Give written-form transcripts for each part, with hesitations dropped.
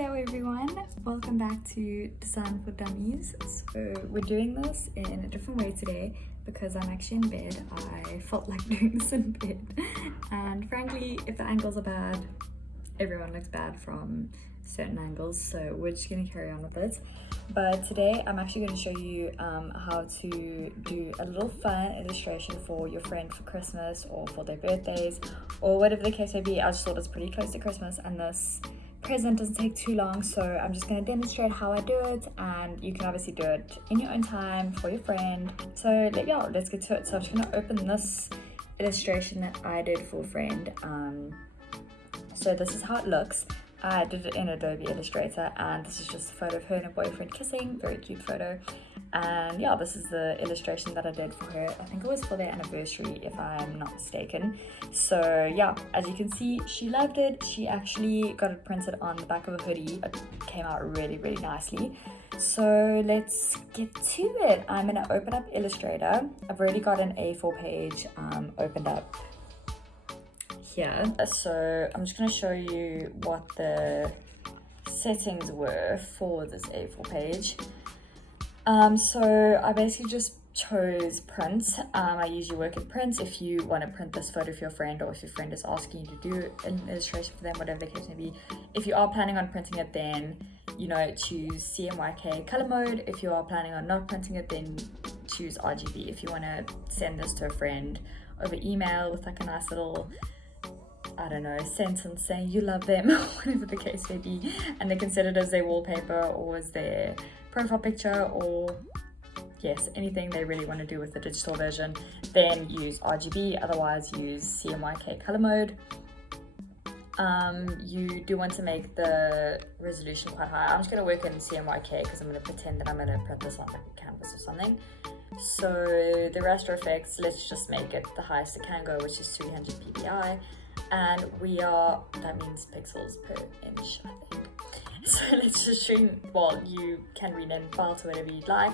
Hello everyone, welcome back to Design for Dummies. So we're doing this in a different way today because I'm actually in bed. I felt like doing this in bed, and frankly, if the angles are bad, everyone looks bad from certain angles, so we're just going to carry on with it. But today I'm actually going to show you how to do a little fun illustration for your friend for Christmas or for their birthdays or whatever the case may be. I just thought it's pretty close to Christmas and this present doesn't take too long, so I'm just going to demonstrate how I do it, and you can obviously do it in your own time for your friend. So yeah, let's get to it. So I'm just going to open this illustration that I did for a friend. So this is how it looks. I did it in Adobe Illustrator, and this is just a photo of her and her boyfriend kissing. Very cute photo. And yeah, this is the illustration that I did for her. I think it was for their anniversary, if I'm not mistaken. So yeah, as you can see, she loved it. She actually got it printed on the back of a hoodie. It came out really, really nicely. So let's get to it. I'm gonna open up Illustrator. I've already got an A4 page opened up here. So I'm just going to show you what the settings were for this A4 page. So I basically just chose print. I usually work in print. If you want to print this photo for your friend, or if your friend is asking you to do an illustration for them, whatever the case may be, if you are planning on printing it, then choose CMYK color mode. If you are planning on not printing it, then choose RGB. If you want to send this to a friend over email with like a nice little, I don't know, sentence saying you love them, whatever the case may be, and they can set it as their wallpaper or as their profile picture, or yes, anything they really want to do with the digital version, then use RGB. Otherwise use CMYK color mode. You do want to make the resolution quite high. I'm just going to work in CMYK because I'm going to pretend that I'm going to print this on like a canvas or something. So the raster effects, let's just make it the highest it can go, which is 300 ppi. And that means pixels per inch, I think. So let's just show, well, you can rename the file to whatever you'd like.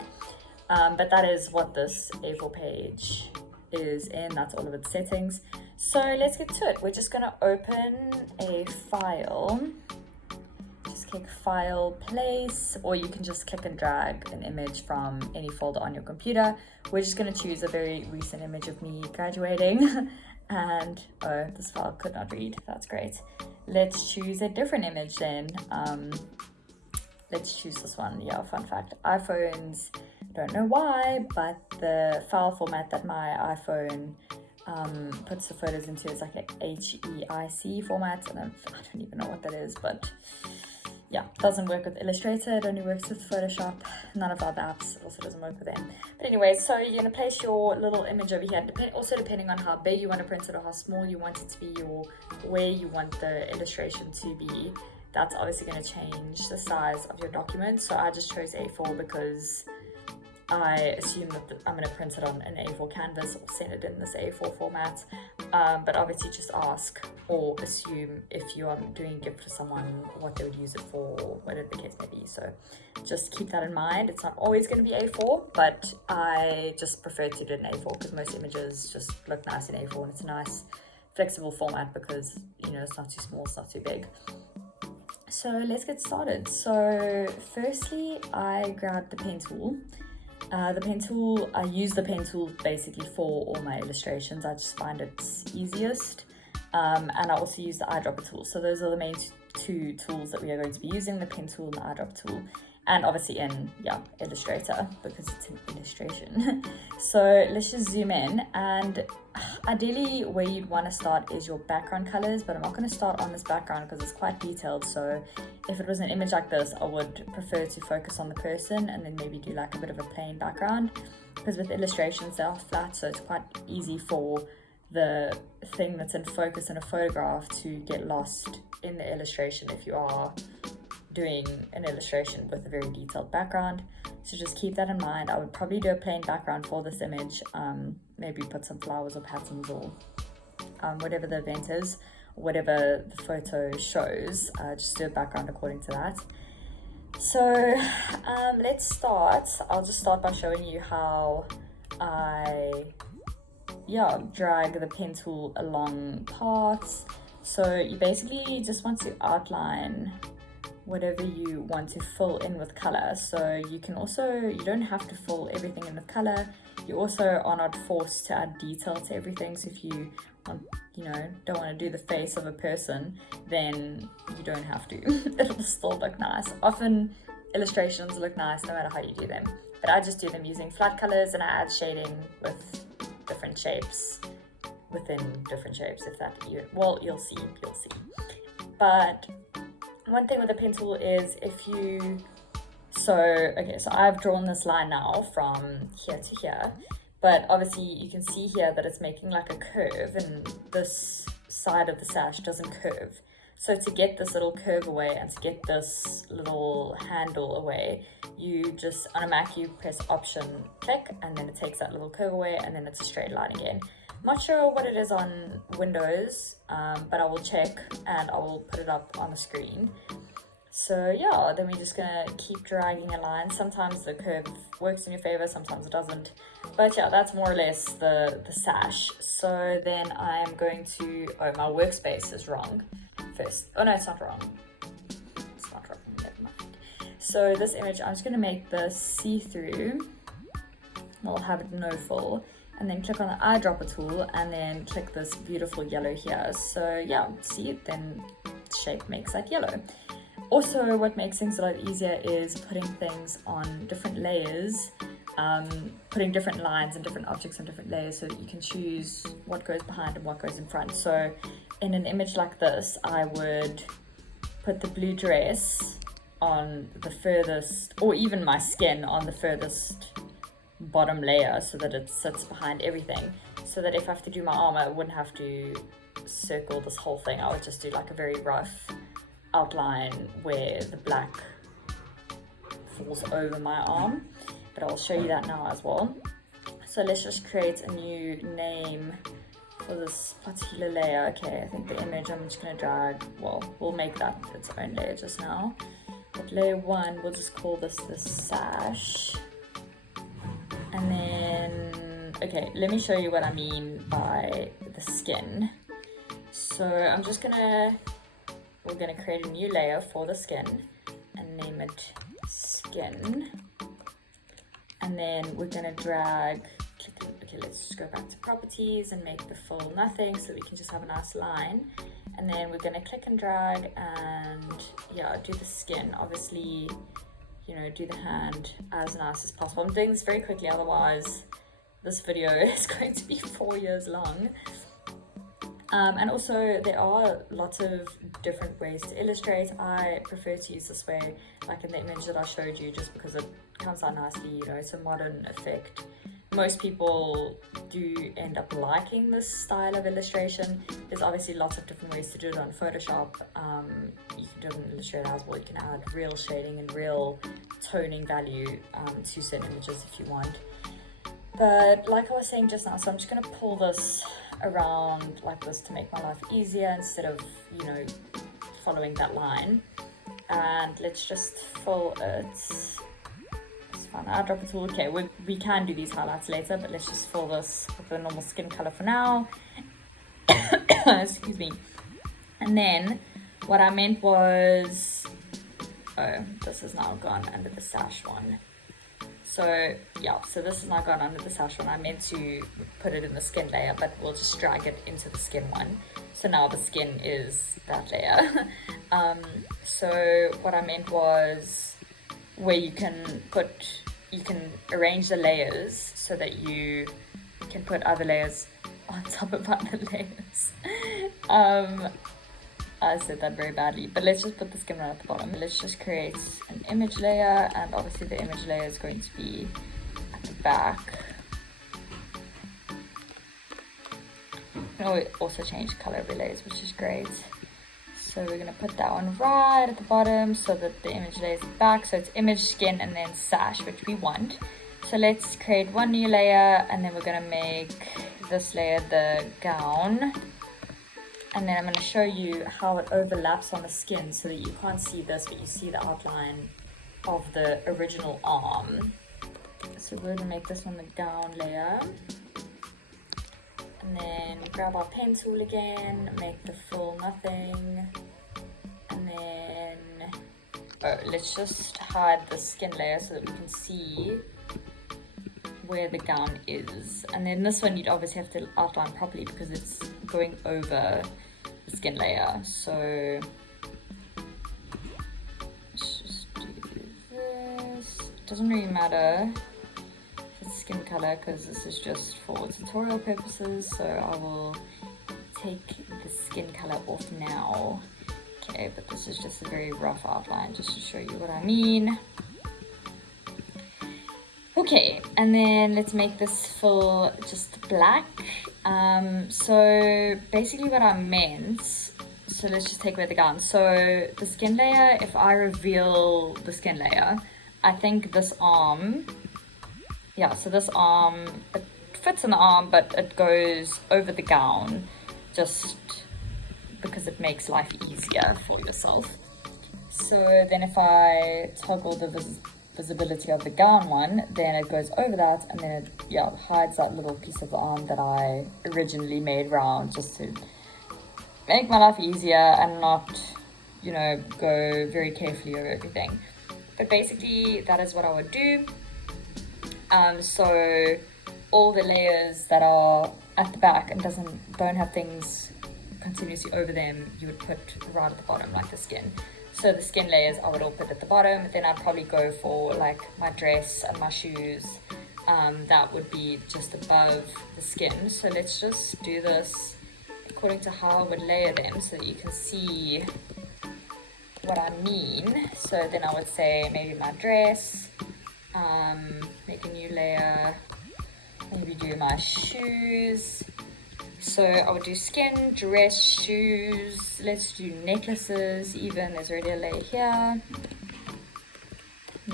But that is what this A4 page is in. That's all of its settings. So let's get to it. We're just gonna open a file. Just click File, Place, or you can just click and drag an image from any folder on your computer. We're just gonna choose a very recent image of me graduating. And oh, this file could not read. That's great. Let's choose a different image then. Let's choose this one. Yeah, fun fact, iPhones, don't know why, but the file format that my iPhone puts the photos into is like an HEIC format, and I don't even know what that is, but yeah, doesn't work with Illustrator. It only works with Photoshop. None of our apps also doesn't work with them. But anyway, so you're gonna place your little image over here. Also depending on how big you want to print it or how small you want it to be, or where you want the illustration to be, that's obviously going to change the size of your document. So I just chose A4 because I assume that I'm going to print it on an A4 canvas or send it in this A4 format. But obviously just ask or assume, if you are doing a gift to someone, what they would use it for, whatever the case may be. So just keep that in mind. It's not always going to be A4, but I just prefer to do it in A4 because most images just look nice in A4, and it's a nice flexible format because it's not too small, it's not too big. So let's get started. So firstly, I grabbed the pen tool. I use the pen tool basically for all my illustrations. I just find it's easiest. And I also use the eyedropper tool. So those are the main two tools that we are going to be using, the pen tool and the eyedropper tool. And obviously in, Illustrator, because it's an illustration. So let's just zoom in, and ideally where you'd want to start is your background colors, but I'm not going to start on this background because it's quite detailed. So if it was an image like this, I would prefer to focus on the person and then maybe do like a bit of a plain background, because with illustrations, they are flat, so it's quite easy for the thing that's in focus in a photograph to get lost in the illustration if you are doing an illustration with a very detailed background. So just keep that in mind. I would probably do a plain background for this image, maybe put some flowers or patterns or whatever the event is, whatever the photo shows, just do a background according to that. So let's start. I'll just start by showing you how I drag the pen tool along paths. So you basically just want to outline whatever you want to fill in with color. So you don't have to fill everything in with color. You also are not forced to add detail to everything. So if you want, don't want to do the face of a person, then you don't have to. It'll still look nice. Often illustrations look nice no matter how you do them, but I just do them using flat colors, and I add shading with different shapes within different shapes. You'll see. But one thing with a pen tool is so I've drawn this line now from here to here, but obviously you can see here that it's making like a curve, and this side of the sash doesn't curve. So to get this little curve away and to get this little handle away, you just, on a Mac, you press Option, click, and then it takes that little curve away, and then it's a straight line again. I'm not sure what it is on Windows, but I will check and I will put it up on the screen. So yeah, then we're just gonna keep dragging a line. Sometimes the curve works in your favor, sometimes it doesn't. But yeah, that's more or less the sash. So then I'm going to, my workspace is wrong first. Oh no, it's not wrong. It's not wrong, never mind. So this image, I'm just gonna make this see-through. We'll have it no full. And then click on the eyedropper tool and then click this beautiful yellow here. So yeah, see, then shape makes that yellow. Also, what makes things a lot easier is putting things on different layers, putting different lines and different objects on different layers so that you can choose what goes behind and what goes in front. So in an image like this, I would put the blue dress on the furthest, or even my skin on the furthest bottom layer, so that it sits behind everything, so that if I have to do my arm, I wouldn't have to circle this whole thing. I would just do like a very rough outline where the black falls over my arm, but I'll show you that now as well. So let's just create a new name for this particular layer. Okay, I think the image I'm just going to drag, we'll make that its own layer just now, but layer 1, we'll just call this the sash. And then, okay, let me show you what I mean by the skin. So we're gonna create a new layer for the skin and name it skin. And then we're gonna drag, okay, let's just go back to properties and make the full nothing so we can just have a nice line. And then we're gonna click and drag and yeah, do the skin. Obviously, do the hand as nice as possible. I'm doing this very quickly, otherwise this video is going to be 4 years long. And also there are lots of different ways to illustrate. I prefer to use this way, like in the image that I showed you, just because it comes out nicely. It's a modern effect. Most people do end up liking this style of illustration. There's obviously lots of different ways to do it on Photoshop. You can do it in Illustrator as well. You can add real shading and real toning value to certain images if you want. But like I was saying just now, so I'm just going to pull this around like this to make my life easier instead of, following that line. And let's just fill it. Eyedropper tool. Okay, we can do these highlights later, but let's just fill this with the normal skin color for now. Excuse me. And then what I meant was, this is now gone under the sash one. So yeah, so this is now gone under the sash one. I meant to put it in the skin layer, but we'll just drag it into the skin one. So now the skin is that layer. So what I meant was where you can arrange the layers so that you can put other layers on top of other layers. I said that very badly, but let's just put the skin right at the bottom. Let's just create an image layer, and obviously the image layer is going to be at the back. You can also change the color of the layers, which is great. So we're going to put that one right at the bottom so that the image layer is back. So it's image, skin, and then sash, which we want. So let's create one new layer, and then we're going to make this layer the gown. And then I'm going to show you how it overlaps on the skin so that you can't see this, but you see the outline of the original arm. So we're going to make this one the gown layer. And then grab our pen tool again, make the full nothing. And then Oh, let's just hide the skin layer so that we can see where the gown is. And then this one you'd obviously have to outline properly because it's going over the skin layer. So let's just do this. It doesn't really matter if it's skin color because this is just for tutorial purposes. So I will take the skin color off now. Okay, but this is just a very rough outline just to show you what I mean. Okay, and then let's make this full just black. So basically what I meant, so let's just take away the gown. So the skin layer, if I reveal the skin layer, I think this arm, yeah, so this arm, it fits in the arm, but it goes over the gown just because it makes life easier for yourself. So then if I toggle the visibility of the gown one, then it goes over that, and then it, yeah, hides that little piece of the arm that I originally made round just to make my life easier and not, you know, go very carefully over everything. But basically that is what I would do. So all the layers that are at the back and don't have things continuously over them, you would put right at the bottom, like the skin. So the skin layers I would all put at the bottom. Then I'd probably go for like my dress and my shoes. That would be just above the skin. So let's just do this according to how I would layer them so that you can see what I mean. So then I would say maybe my dress, make a new layer, maybe do my shoes. So I would do skin, dress, shoes, let's do necklaces even, there's already a layer here.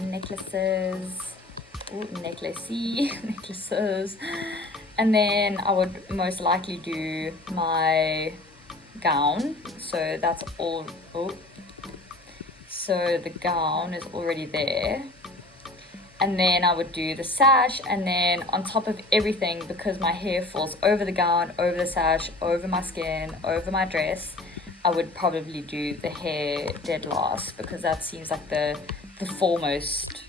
Necklaces, ooh, necklacey, necklaces. And then I would most likely do my gown, so that's all, oh. So the gown is already there. And then I would do the sash, and then on top of everything, because my hair falls over the gown, over the sash, over my skin, over my dress, I would probably do the hair dead last because that seems like the foremost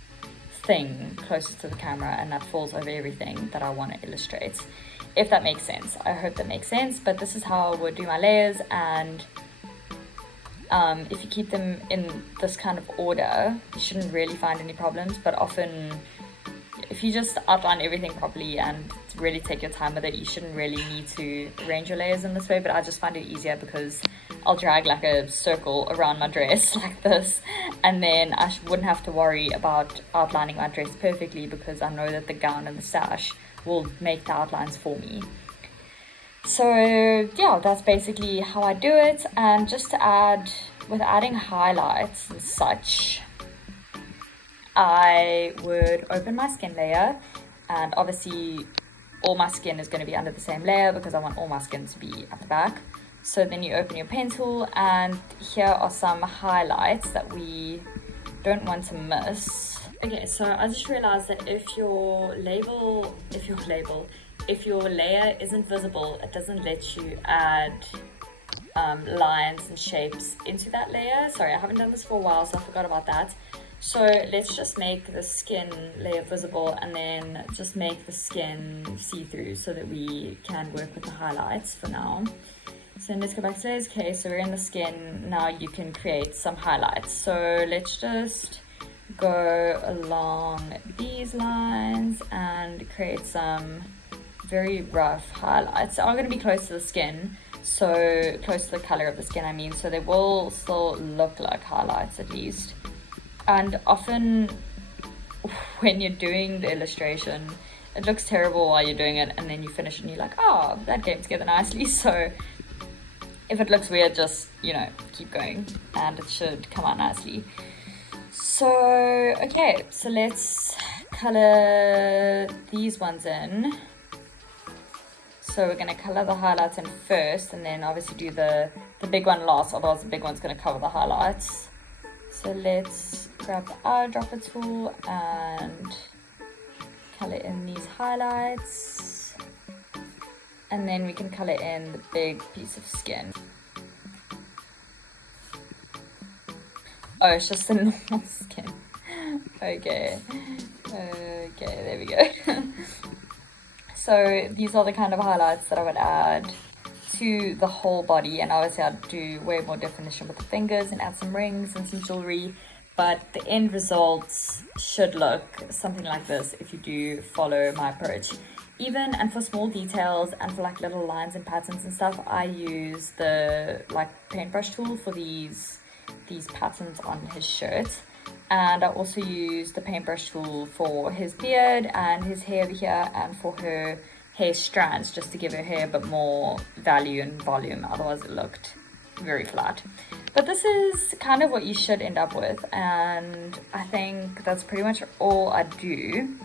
thing closest to the camera, and that falls over everything that I want to illustrate. If that makes sense. I hope that makes sense, but this is how I would do my layers. And if you keep them in this kind of order, you shouldn't really find any problems. But often, if you just outline everything properly and really take your time with it, you shouldn't really need to arrange your layers in this way. But I just find it easier because I'll drag like a circle around my dress like this, and then I wouldn't have to worry about outlining my dress perfectly because I know that the gown and the sash will make the outlines for me. So yeah, that's basically how I do it. And just to add, with adding highlights and such, I would open my skin layer, and obviously all my skin is going to be under the same layer because I want all my skin to be at the back. So then you open your pen tool, and here are some highlights that we don't want to miss. Okay, so I just realized that if your layer isn't visible, it doesn't let you add lines and shapes into that layer. Sorry, I haven't done this for a while, so I forgot about that. So let's just make the skin layer visible and then just make the skin see-through so that we can work with the highlights for now. So let's go back to layers. Okay, so we're in the skin. Now you can create some highlights. So let's just go along these lines and create some very rough highlights. Are going to be close to the skin, so close to the color of the skin, I mean, so they will still look like highlights at least. And often when you're doing the illustration, it looks terrible while you're doing it, and then you finish and you're like, oh, that came together nicely. So if it looks weird, just, you know, keep going and it should come out nicely. So okay, so let's color these ones in. So we're going to color the highlights in first, and then obviously do the big one last, otherwise the big one's going to cover the highlights. So let's grab the eyedropper tool and color in these highlights, and then we can color in the big piece of skin. Oh, it's just a normal skin. Okay, there we go. So these are the kind of highlights that I would add to the whole body, and obviously I'd do way more definition with the fingers and add some rings and some jewelry, but the end results should look something like this if you do follow my approach. Even and for small details and for like little lines and patterns and stuff, I use the like paintbrush tool for these patterns on his shirt. And I also use the paintbrush tool for his beard and his hair over here, and for her hair strands, just to give her hair a bit more value and volume, otherwise it looked very flat. But this is kind of what you should end up with, and I think that's pretty much all I do.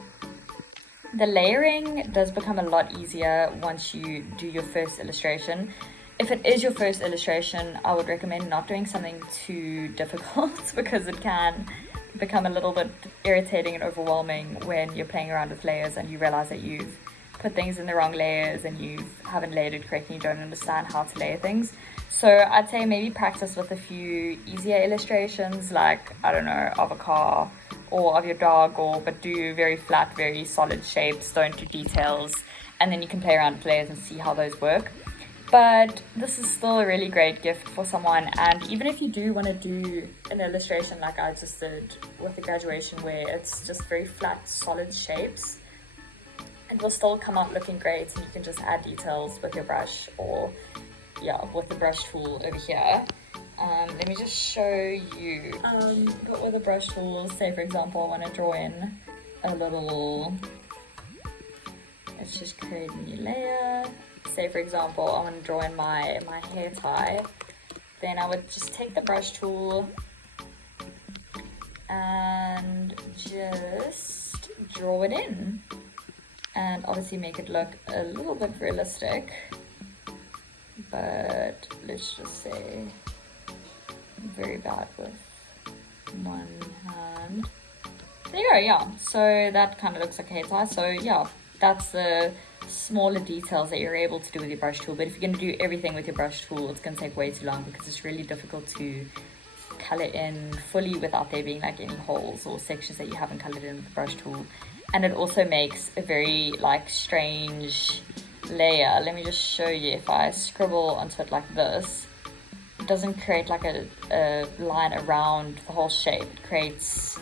The layering does become a lot easier once you do your first illustration. If it is your first illustration, I would recommend not doing something too difficult because it can become a little bit irritating and overwhelming when you're playing around with layers and you realize that you've put things in the wrong layers and you haven't layered it correctly and you don't understand how to layer things. So I'd say maybe practice with a few easier illustrations, like, I don't know, of a car or of your dog, but do very flat, very solid shapes, don't do details, and then you can play around with layers and see how those work. But this is still a really great gift for someone, and even if you do want to do an illustration like I just did with the graduation, where it's just very flat, solid shapes, it will still come out looking great, and you can just add details with your brush, or with the brush tool over here. Let me just show you. But with the brush tool, say for example I want to draw in a little, let's just create a new layer. Say for example I want to draw in my hair tie, then I would just take the brush tool and just draw it in, and obviously make it look a little bit realistic. But let's just say I'm very bad with one hand. There you go, yeah. So that kind of looks like a hair tie. So yeah, that's the smaller details that you're able to do with your brush tool. But if you're going to do everything with your brush tool, it's going to take way too long, because it's really difficult to color in fully without there being like any holes or sections that you haven't colored in with the brush tool. And it also makes a very like strange layer. Let me just show you. If I scribble onto it like this, it doesn't create like a line around the whole shape. It creates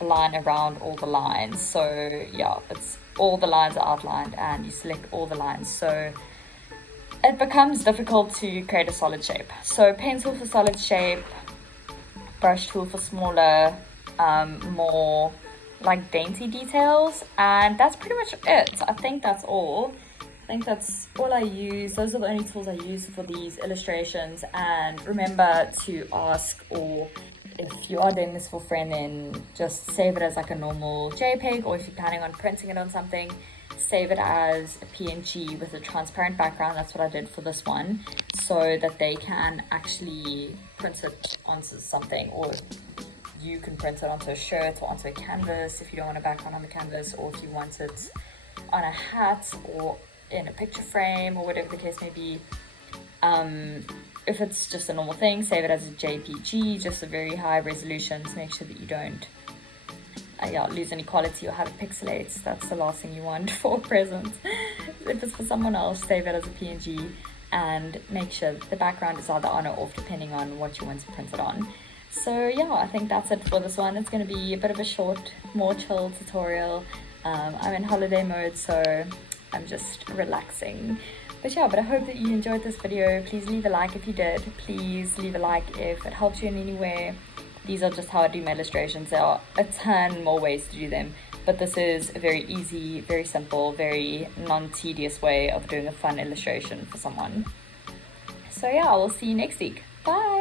a line around all the lines. So yeah, it's all the lines are outlined and you select all the lines, so it becomes difficult to create a solid shape. So pencil for solid shape, brush tool for smaller, more like dainty details, and that's pretty much it. I think that's all. I use. Those are the only tools I use for these illustrations. And remember to ask, or if you are doing this for a friend, then just save it as like a normal JPEG, or if you're planning on printing it on something, save it as a PNG with a transparent background. That's what I did for this one, so that they can actually print it onto something, or you can print it onto a shirt or onto a canvas if you don't want a background on the canvas, or if you want it on a hat or in a picture frame, or whatever the case may be. If it's just a normal thing, save it as a JPG, just a very high resolution, to make sure that you don't lose any quality or have it pixelates. That's the last thing you want for a present. If it's for someone else, save it as a PNG and make sure that the background is either on or off, depending on what you want to print it on. So yeah, I think that's it for this one. It's going to be a bit of a short, more chill tutorial. I'm in holiday mode, so I'm just relaxing. But I hope that you enjoyed this video. Please leave a like if you did. Please leave a like if it helps you in any way. These are just how I do my illustrations. There are a ton more ways to do them, but this is a very easy, very simple, very non-tedious way of doing a fun illustration for someone. So yeah, I will see you next week. Bye!